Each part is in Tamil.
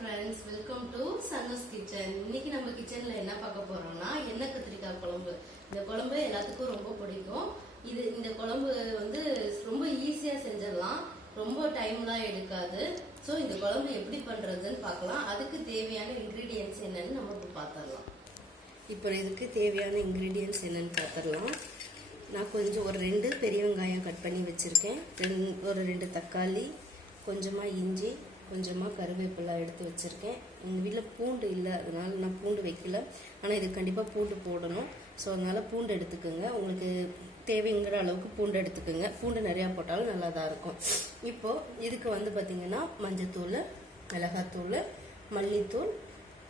ஃப்ரெண்ட்ஸ், வெல்கம் டு சன்னஸ் கிச்சன். இன்னைக்கு நம்ம கிச்சன்ல என்ன பார்க்க போறோம்னா எண்ணெய் கத்திரிக்காய் குழம்பு. இந்த குழம்பு எல்லாத்துக்கும் ரொம்ப பிடிக்கும். இந்த குழம்பு வந்து ரொம்ப ஈஸியா செஞ்சிடலாம், ரொம்ப டைம்லாம் எடுக்காது. ஸோ இந்த குழம்பு எப்படி பண்றதுன்னு பார்க்கலாம். அதுக்கு தேவையான இன்கிரீடியன்ஸ் என்னன்னு நம்ம இப்போ பார்த்துடலாம். இப்போ இதுக்கு தேவையான இன்கிரீடியன்ஸ் என்னன்னு பார்த்துடலாம். நான் கொஞ்சம் ஒரு 2 பெரிய வெங்காயம் கட் பண்ணி வச்சுருக்கேன். ஒரு 2 தக்காளி, கொஞ்சமாக இஞ்சி, கொஞ்சமாக கருவேப்பிலை எடுத்து வச்சுருக்கேன். எங்கள் வீட்டில் பூண்டு இல்லை, அதனால் நான் பூண்டு வைக்கல. ஆனால் இது கண்டிப்பாக பூண்டு போடணும். ஸோ அதனால் பூண்டு எடுத்துக்கோங்க. உங்களுக்கு தேவைங்கிற அளவுக்கு பூண்டு எடுத்துக்கோங்க. பூண்டு நிறையா போட்டாலும் நல்லா தான் இருக்கும். இப்போது இதுக்கு வந்து பார்த்திங்கன்னா மஞ்சத்தூள், மிளகாத்தூள், மல்லித்தூள்,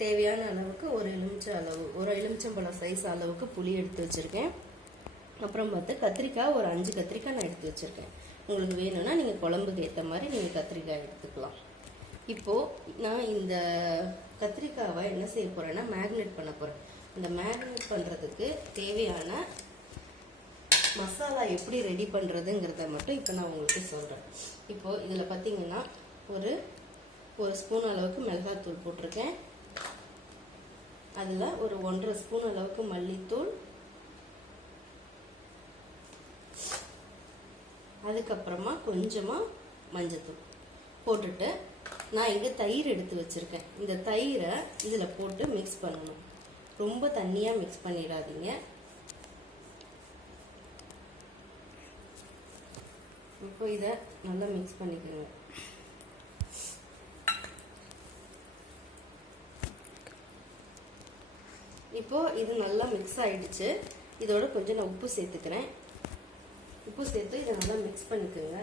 தேவையான அளவுக்கு ஒரு எலுமிச்சம்பழம் சைஸ் அளவுக்கு புளி எடுத்து வச்சுருக்கேன். அப்புறம் பார்த்து கத்திரிக்காய் ஒரு 5 கத்திரிக்காய் நான் எடுத்து வச்சுருக்கேன். உங்களுக்கு வேணும்னா நீங்கள் குழம்புக்கு ஏற்ற மாதிரி நீங்கள் கத்திரிக்காய் எடுத்துக்கலாம். இப்போது நான் இந்த கத்திரிக்காவை என்ன செய்ய போகிறேன்னா மேக்னேட் பண்ண போகிறேன். இந்த மேக்னேட் பண்ணுறதுக்கு தேவையான மசாலா எப்படி ரெடி பண்ணுறதுங்கிறத மட்டும் இப்போ நான் உங்களுக்கு சொல்கிறேன். இப்போது இதில் பார்த்தீங்கன்னா ஒரு ஸ்பூன் அளவுக்கு மிளகாத்தூள் போட்டிருக்கேன். அதில் ஒரு 1.5 ஸ்பூன் அளவுக்கு மல்லித்தூள், அதுக்கப்புறமா கொஞ்சமாக மஞ்சத்தூள் போட்டுட்டு நான் இங்கே தயிர் எடுத்து வச்சுருக்கேன். இந்த தயிரை இதில் போட்டு மிக்ஸ் பண்ணணும். ரொம்ப தண்ணியாக மிக்ஸ் பண்ணிடாதீங்க. இப்போ இதை நல்லா மிக்ஸ் பண்ணிக்கோங்க. இப்போது இது நல்லா மிக்ஸ் ஆகிடுச்சு. இதோட கொஞ்சம் நான் உப்பு சேர்த்துக்கிறேன். உப்பு சேர்த்து இதை நல்லா மிக்ஸ் பண்ணிக்கோங்க.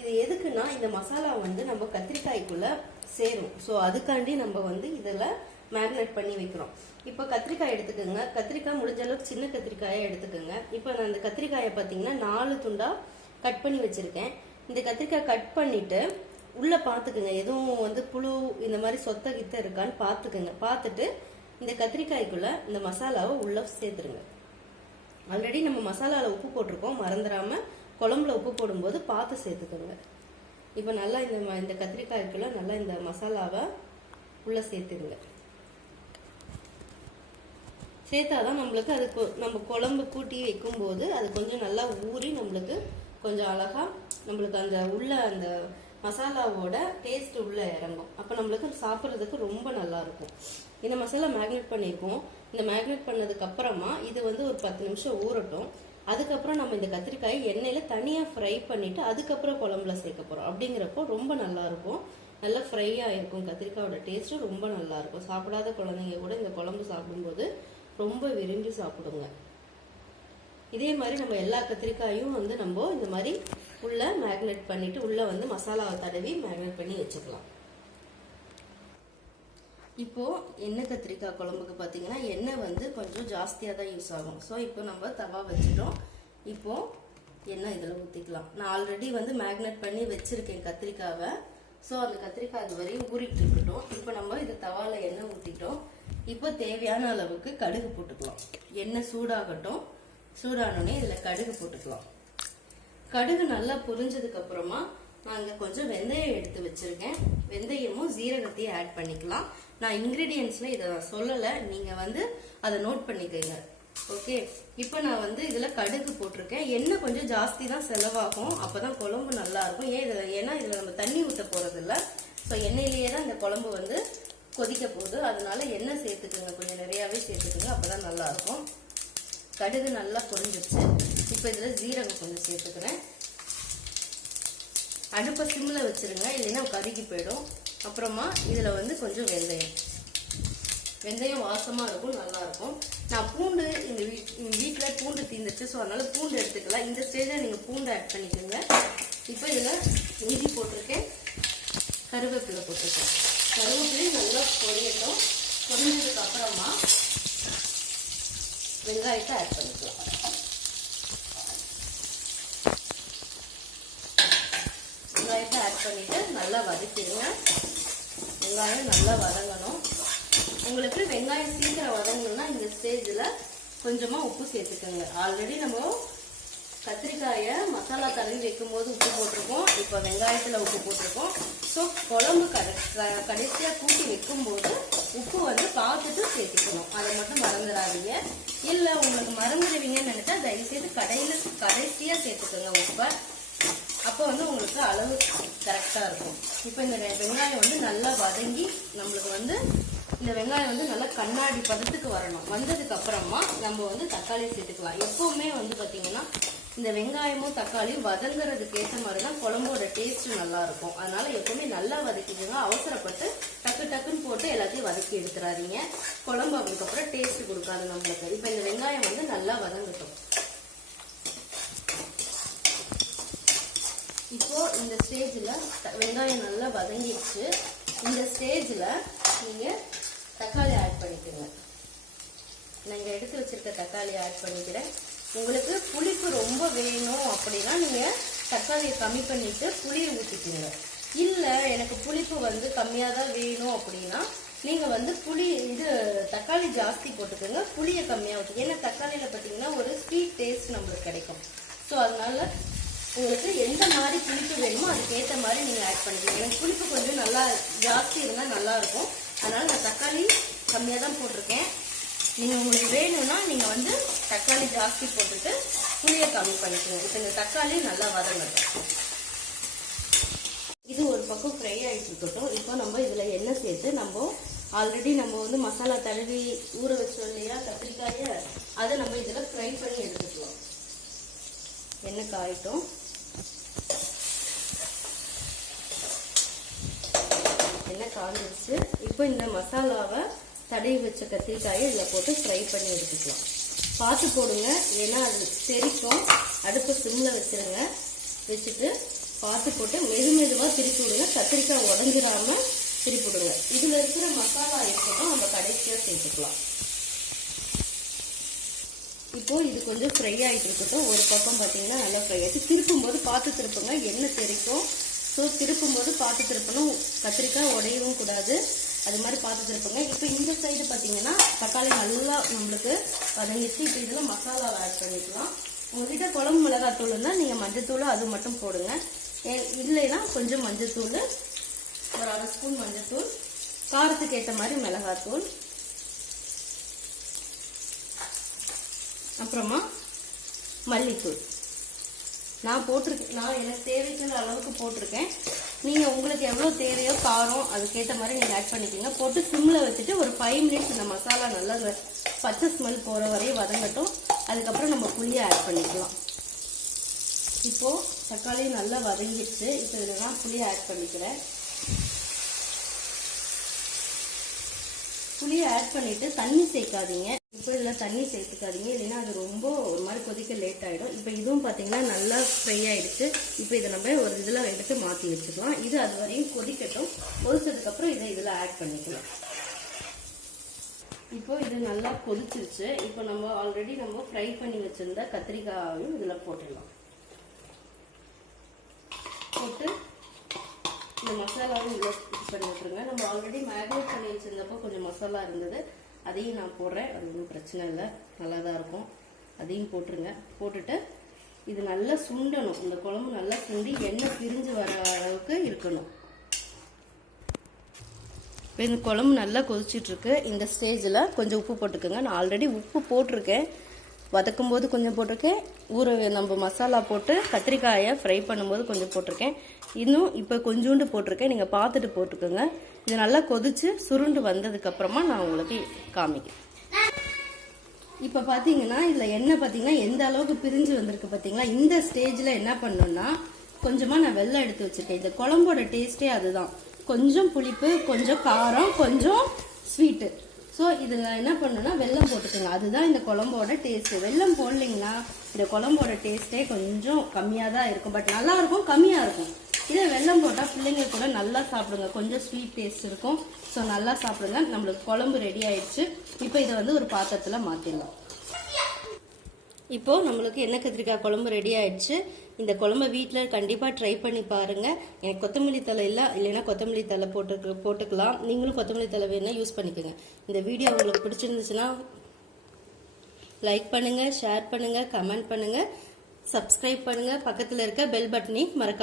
இது எதுக்குன்னா இந்த மசாலா வந்து நம்ம கத்திரிக்காய்க்குள்ளே சேரும். ஸோ அதுக்காண்டி நம்ம வந்து இதில் மேரினேட் பண்ணி வைக்கிறோம். இப்போ கத்திரிக்காய் எடுத்துக்கோங்க. கத்திரிக்காய் முடிஞ்ச அளவுக்கு சின்ன கத்திரிக்காயை எடுத்துக்கோங்க. இப்போ நான் இந்த கத்திரிக்காயை பார்த்தீங்கன்னா 4 துண்டாக கட் பண்ணி வச்சுருக்கேன். இந்த கத்திரிக்காய் கட் பண்ணிவிட்டு உள்ளே பார்த்துக்குங்க, எதுவும் வந்து புழு இந்த மாதிரி சொத்த கித்த இருக்கான்னு பார்த்துக்குங்க. பார்த்துட்டு இந்த கத்திரிக்காய்க்குள்ளே இந்த மசாலாவை உள்ளே சேர்த்துருங்க. ஆல்ரெடி நம்ம மசாலாவில் உப்பு போட்டிருக்கோம், மறந்துடாமல் குழம்புல உப்பு போடும்போது பார்த்து சேர்த்துக்கோங்க. இப்போ நல்லா இந்த கத்திரிக்காய்க்குள்ள நல்லா இந்த மசாலாவை உள்ள சேர்த்துருங்க. சேர்த்தாதான் நம்மளுக்கு அதுக்கு நம்ம குழம்பு கூட்டி வைக்கும்போது அது கொஞ்சம் நல்லா ஊறி நம்மளுக்கு கொஞ்சம் அழகா நம்மளுக்கு அந்த மசாலாவோட டேஸ்ட் உள்ள இறங்கும். அப்போ நம்மளுக்கு சாப்பிட்றதுக்கு ரொம்ப நல்லா இருக்கும். இந்த மசாலா மேக்னேட் பண்ணியிருக்கோம். இந்த மேக்னேட் பண்ணதுக்கு அப்புறமா இது வந்து ஒரு 10 நிமிஷம் ஊறட்டும். அதுக்கப்புறம் நம்ம இந்த கத்திரிக்காய் எண்ணெயில் தனியாக ஃப்ரை பண்ணிவிட்டு அதுக்கப்புறம் குழம்புல சேர்க்க போகிறோம். அப்படிங்கிறப்போ ரொம்ப நல்லாயிருக்கும், நல்லா ஃப்ரையாக இருக்கும். கத்திரிக்காயோட டேஸ்ட்டும் ரொம்ப நல்லாயிருக்கும். சாப்பிடாத குழந்தைங்க கூட இந்த குழம்பு சாப்பிடும்போது ரொம்ப விரும்பி சாப்பிடுங்க. இதே மாதிரி நம்ம எல்லா கத்திரிக்காயும் வந்து நம்ம இந்த மாதிரி உள்ள மேக்னேட் பண்ணிவிட்டு உள்ளே வந்து மசாலாவை தடவி மேக்னேட் பண்ணி வச்சுக்கலாம். இப்போது எண்ணெய் கத்திரிக்காய் குழம்புக்கு பார்த்தீங்கன்னா எண்ணெய் வந்து கொஞ்சம் ஜாஸ்தியாக தான் யூஸ் ஆகும். ஸோ இப்போ நம்ம தவா வச்சுட்டோம். இப்போது எண்ணெய் இதில் ஊற்றிக்கலாம். நான் ஆல்ரெடி வந்து மேக்னேட் பண்ணி வச்சுருக்கேன் கத்திரிக்காவை. ஸோ அந்த கத்திரிக்காய் அது வரையும் ஊறிட்டு இருக்கட்டும். இப்போ நம்ம இது தவாவில் எண்ணெய் ஊற்றிட்டோம். இப்போ தேவையான அளவுக்கு கடுகு போட்டுக்கலாம். எண்ணெய் சூடாகட்டும். சூடானோடனே இதில் கடுகு போட்டுக்கலாம். கடுகு நல்லா பொரிஞ்சதுக்கு அப்புறமா நான் இங்கே கொஞ்சம் வெந்தயம் எடுத்து வச்சுருக்கேன். வெந்தயமும் ஜீரகத்தையும் ஆட் பண்ணிக்கலாம். நான் இன்க்ரீடியன்ஸில் இதை சொல்லலை, நீங்கள் வந்து அதை நோட் பண்ணிக்கோங்க. ஓகே, இப்போ நான் வந்து இதில் கடுகு போட்டிருக்கேன். எண்ணெய் கொஞ்சம் ஜாஸ்தி தான் செலவாகும், அப்போ தான் குழம்பு நல்லாயிருக்கும். ஏன்னா இதில் நம்ம தண்ணி ஊற்ற போகிறதில்ல. ஸோ எண்ணெயிலேயே தான் இந்த குழம்பு வந்து கொதிக்க போகுது. அதனால எண்ணெய் சேர்த்துக்குங்க, கொஞ்சம் நிறையாவே சேர்த்துக்குங்க, அப்போ தான் நல்லாயிருக்கும். கடுகு நல்லா பொரிஞ்சிருச்சு. இப்போ இதில் ஜீரகம் கொஞ்சம் சேர்த்துக்கிறேன். அடுப்பை சிம்மில் வச்சுருங்க, இல்லைன்னா கருகி போயிடும். அப்புறமா இதில் வந்து கொஞ்சம் வெந்தயம் வாசமாக இருக்கும், நல்லாயிருக்கும். நான் பூண்டு இந்த வீட்டில் பூண்டு தீர்ந்துச்சு, ஸோ அதனால் பூண்டு எடுத்துக்கலாம். இந்த ஸ்டேஜில் நீங்கள் பூண்டு ஆட் பண்ணிக்கோங்க. இப்போ இதில் இஞ்சி போட்டிருக்கேன், கருவேப்பிலை போட்டிருக்கேன். கருவேப்பிலையும் நல்லா பொரியட்டும். பொரிஞ்சதுக்கு அப்புறமா வெங்காயத்தை ஆட் பண்ணிக்கலாம். வெங்காயத்தை ஆட் பண்ணிவிட்டு நல்லா வதக்கிடுங்க. வெங்காயம் நல்லா வதங்கணும். உங்களுக்கு வெங்காயம் சீக்கிரம் வதங்கணும்னா இந்த ஸ்டேஜில் கொஞ்சமாக உப்பு சேர்த்துக்கோங்க. ஆல்ரெடி நம்ம கத்திரிக்காயை மசாலா தடவி வைக்கும் போது உப்பு போட்டிருக்கோம். இப்போ வெங்காயத்தில் உப்பு போட்டிருக்கோம். ஸோ குழம்பு கடைசியாக கூட்டி வைக்கும்போது உப்பு வந்து பார்த்துட்டு சேர்த்துக்கணும். அதை மட்டும் மறந்துடாதீங்க. இல்லை உங்களுக்கு மறந்துடுவீங்கன்னு நினைச்சா தயவுசெய்து கடைசியாக சேர்த்துக்கோங்க உப்பை. அப்போ வந்து உங்களுக்கு அளவு கரெக்டாக இருக்கும். இப்போ இந்த வெங்காயம் வந்து நல்லா வதங்கி நம்மளுக்கு வந்து இந்த வெங்காயம் வந்து நல்லா கண்ணாடி பதத்துக்கு வரணும். வந்ததுக்கு அப்புறமா நம்ம வந்து தக்காளி சேர்த்துக்கலாம். எப்பவுமே வந்து பார்த்தீங்கன்னா இந்த வெங்காயமும் தக்காளியும் வதங்குறதுக்கு ஏற்ற மாதிரி தான் குழம்போட டேஸ்ட் நல்லா இருக்கும். அதனால எப்பவுமே நல்லா வதக்கிடுங்க. அவசரப்பட்டு டக்குன்னு போட்டு எல்லாத்தையும் வதக்கி எடுத்துறாதீங்க. குழம்பு அதுக்கப்புறம் டேஸ்ட் கொடுக்காது நம்மளுக்கு. இப்போ இந்த வெங்காயம் வந்து நல்லா வதங்கட்டும். இப்போ இந்த ஸ்டேஜில் வெங்காயம் நல்லா வதங்கிடுச்சு. இந்த ஸ்டேஜில் நீங்கள் தக்காளி ஆட் பண்ணிக்கோங்க. நாங்கள் எடுத்து வச்சிருக்க தக்காளி ஆட் பண்ணிக்கிறேன். உங்களுக்கு புளிப்பு ரொம்ப வேணும் அப்படின்னா நீங்கள் தக்காளியை கம்மி பண்ணிட்டு புளியை ஊற்றிக்கோங்க. இல்லை எனக்கு புளிப்பு வந்து கம்மியாக தான் வேணும் அப்படின்னா நீங்கள் வந்து தக்காளி ஜாஸ்தி போட்டுக்கோங்க, புளியை கம்மியாக ஊற்றி. ஏன்னா தக்காளியில் பார்த்தீங்கன்னா ஒரு ஸ்வீட் டேஸ்ட் நம்மளுக்கு கிடைக்கும். ஸோ அதனால உங்களுக்கு எந்த மாதிரி புளிப்பு வேணுமோ அதுக்கேற்ற மாதிரி நீங்கள் ஆட் பண்ணிக்கோங்க. எனக்கு புளிப்பு கொஞ்சம் நல்லா ஜாஸ்தி இருந்தால் நல்லாயிருக்கும். அதனால் நான் தக்காளி கம்மியாக தான் போட்டிருக்கேன். நீங்கள் உங்களுக்கு வேணும்னா நீங்கள் வந்து தக்காளி ஜாஸ்தி போட்டுட்டு புளியை கம்மி பண்ணிக்கோங்க. இப்போ இந்த தக்காளி நல்லா வதங்கட்டும். இது ஒரு பக்கம் ஃப்ரை ஆகிட்டு இருக்கட்டும். இப்போ நம்ம இதில் எண்ணெய் சேர்த்து ஆல்ரெடி நம்ம வந்து மசாலா தடவி ஊற வச்சோம் இல்லையா கத்திரிக்காயை, அதை நம்ம இதில் ஃப்ரை பண்ணி எடுத்துக்கலாம். எண்ணெய் காயிட்டும். எண்ணெய் காஞ்சிடுச்சு. இப்போ இந்த மசாலாவை தடவி வச்ச கத்திரிக்காயை இதில் போட்டு ஃப்ரை பண்ணி எடுத்துக்கலாம். பார்த்து போடுங்க, ஏன்னா அது தெரிக்கும். அடுப்பு சிம்மில் வச்சுருங்க. வச்சுட்டு பார்த்து போட்டு மெதுவாக திருப்பி விடுங்க. கத்திரிக்காய் உடஞ்சிடாமல் திருப்பி விடுங்க. இதில் இருக்கிற மசாலா இருக்கட்டும், நம்ம கடைசியாக சேர்த்துக்கலாம். இப்போது இது கொஞ்சம் ஃப்ரை ஆகிட்டு இருக்கட்டும். ஒரு பக்கம் பார்த்தீங்கன்னா நல்லா ஃப்ரை ஆகிட்டு, திருப்பும்போது பார்த்து திருப்புங்க, எண்ணெய் தெரிக்கும். ஸோ திருப்பும்போது பார்த்து திருப்பணும். கத்திரிக்காய் உடையவும் கூடாது, அது மாதிரி பார்த்து திருப்புங்க. இப்போ இந்த சைடு பார்த்தீங்கன்னா தக்காளி நல்லா நம்மளுக்கு வதங்கிச்சு. இப்போ இதில் மசாலாவை ஆட் பண்ணிக்கலாம். உங்கள்கிட்ட குழம்பு மிளகாத்தூள் இருந்தால் நீங்கள் மஞ்சத்தூள் அது மட்டும் போடுங்க. இல்லைன்னா கொஞ்சம் மஞ்சத்தூள், ஒரு 1/2 ஸ்பூன் மஞ்சத்தூள், காரத்துக்கு ஏற்ற மாதிரி மிளகாத்தூள், அப்புறமா மல்லித்தூள் நான் போட்டிருக்கேன். நான் எனக்கு தேவைக்கிற அளவுக்கு போட்டிருக்கேன். நீங்கள் உங்களுக்கு எவ்வளோ தேவையோ காரம் அதுக்கேற்ற மாதிரி நீங்கள் ஆட் பண்ணிக்கோங்க. போட்டு சிம்மில் வச்சுட்டு ஒரு 5 மினிட்ஸ் இந்த மசாலா நல்லா பச்சை ஸ்மெல் போகிற வரையும் வதங்கட்டும். அதுக்கப்புறம் நம்ம புளியை ஆட் பண்ணிக்கலாம். இப்போது தக்காளி நல்லா வதங்கிடுச்சு. இப்போ இதில் நான் புளியை ஆட் பண்ணிக்கிறேன். புளியை ஆட் பண்ணிவிட்டு தண்ணி சேர்க்காதீங்க. இப்போ இதில் தண்ணி சேர்த்துக்காதீங்க, இல்லைன்னா அது ரொம்ப ஒரு மாதிரி கொதிக்க லேட் ஆகிடும். இப்போ இதுவும் பார்த்தீங்கன்னா நல்லா ஃப்ரை ஆகிடுச்சு. இப்போ இதை நம்ம ஒரு இதில் எடுத்து மாற்றி வச்சுக்கலாம். இது அது வரையும் கொதிக்கட்டும். கொதிச்சதுக்கப்புறம் இதில் ஆட் பண்ணிக்கலாம். இப்போ இது நல்லா கொதிச்சிருச்சு. இப்போ நம்ம ஆல்ரெடி ஃப்ரை பண்ணி வச்சுருந்த கத்திரிக்காயும் இதில் போட்டுடலாம். போட்டு இந்த மசாலாவும் இதில் இது பண்ணி விட்டுருங்க. நம்ம ஆல்ரெடி மேரினேட் பண்ணி வச்சுருந்தப்போ கொஞ்சம் மசாலா இருந்தது, அதையும் நான் போடுறேன். அது ஒன்றும் பிரச்சனை இல்லை, நல்லா தான் இருக்கும். அதையும் போட்டுருங்க. போட்டுட்டு இது நல்லா சுண்டணும். இந்த குழம்பு நல்லா சுண்டி எண்ணெய் பிரிஞ்சு வர அளவுக்கு இருக்கணும். இப்போ இந்த குழம்பு நல்லா கொதிச்சிட்ருக்கு. இந்த ஸ்டேஜில் கொஞ்சம் உப்பு போட்டுக்கோங்க. நான் ஆல்ரெடி உப்பு போட்டிருக்கேன், வதக்கும் போது கொஞ்சம் போட்டிருக்கேன், நம்ம மசாலா போட்டு கத்திரிக்காயை ஃப்ரை பண்ணும்போது கொஞ்சம் போட்டிருக்கேன். இன்னும் இப்போ கொஞ்சோண்டு போட்டிருக்கேன். நீங்கள் பார்த்துட்டு போட்டுக்கோங்க. இது நல்லா கொதிச்சு சுருண்டு வந்ததுக்கப்புறமா நான் உங்களுக்கு காமிக்கிறேன். இப்போ பார்த்தீங்கன்னா இதில் எண்ணெய் பார்த்தீங்கன்னா எந்த அளவுக்கு பிரிஞ்சு வந்திருக்கு பார்த்தீங்களா. இந்த ஸ்டேஜில் என்ன பண்ணணும்னா கொஞ்சமாக நான் வெல்லம் எடுத்து வச்சுருக்கேன். இந்த குழம்போட டேஸ்ட்டே அதுதான். கொஞ்சம் புளிப்பு, கொஞ்சம் காரம், கொஞ்சம் ஸ்வீட்டு. ஸோ இதில் என்ன பண்ணணும்னா வெல்லம் போட்டுக்கோங்க. அதுதான் இந்த குழம்போட டேஸ்ட்டு. வெல்லம் போடலிங்கன்னா இந்த குழம்போட டேஸ்ட்டே கொஞ்சம் கம்மியாக தான் இருக்கும். பட் நல்லாயிருக்கும், கம்மியாக இருக்கும். இதே வெல்லம் போட்டால் பிள்ளைங்க கூட நல்லா சாப்பிடுங்க. கொஞ்சம் ஸ்வீட் டேஸ்ட் இருக்கும். ஸோ நல்லா சாப்பிடுங்க. நம்மளுக்கு குழம்பு ரெடி ஆயிடுச்சு. இப்போ இதை ஒரு பாத்திரத்தில் மாற்றிடலாம். இப்போது நம்மளுக்கு எண்ணெய் கத்திரிக்காய் குழம்பு ரெடி ஆயிடுச்சு. இந்த குழம்பு வீட்டில் கண்டிப்பாக ட்ரை பண்ணி பாருங்கள். எனக்கு கொத்தமல்லி தழை இல்லைன்னா கொத்தமல்லி தழை போட்டுக்கலாம். நீங்களும் கொத்தமல்லி தழை வேணா யூஸ் பண்ணிக்கோங்க. இந்த வீடியோ உங்களுக்கு பிடிச்சிருந்துச்சுன்னா லைக் பண்ணுங்கள், ஷேர் பண்ணுங்கள், கமெண்ட் பண்ணுங்கள், சப்ஸ்கிரைப் பண்ணுங்கள். பக்கத்தில் இருக்க பெல் பட்டனை மறக்காம